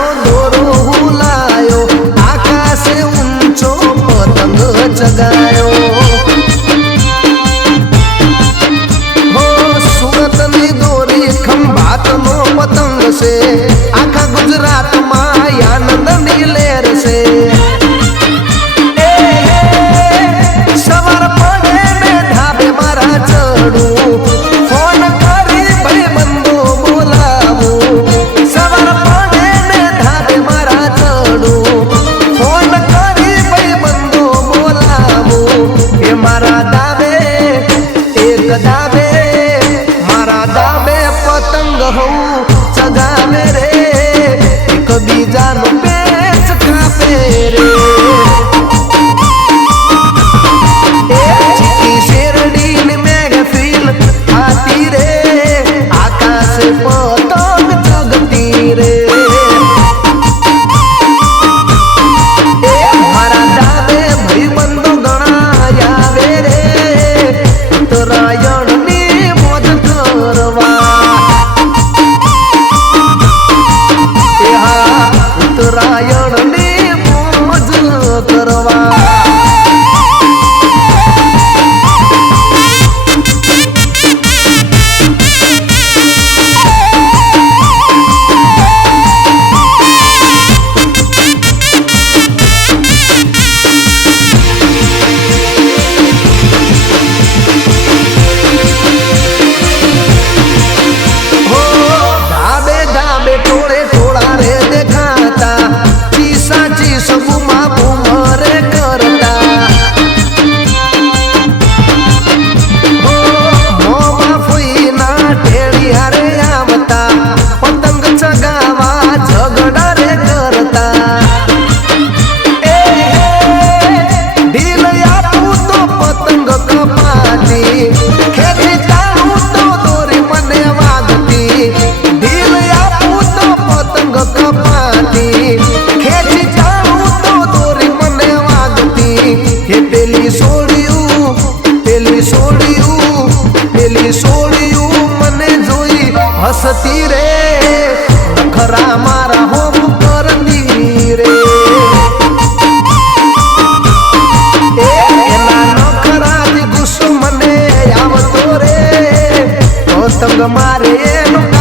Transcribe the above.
નો દોરો હુલાયો આકાશે ઊંચો પતંગ ચગાયો હો સુરતની દોરી ખંભાતનો પતંગ છે આખા ગુજરાતમાં આનંદની લહેર છે સવાર પડે ને ઢાબે મારા ચડું ફોન કરી ભાઈબંધો બોલાવું સવાર પડે ને ઢાબે મારા ચડું ફોન કરી ભાઈબંધો બોલાવું એ મારા ડાબે એક ડાબે મારા ડાબે પતંગ હોઉં ચગાવે રે એક બીજાનો પેચ કાપે રે હસતી રે નખરા મારા હોમ કરતી રે એના નખરાથી ગુસ્સો મને આવતો રે પતંગ મારે એનો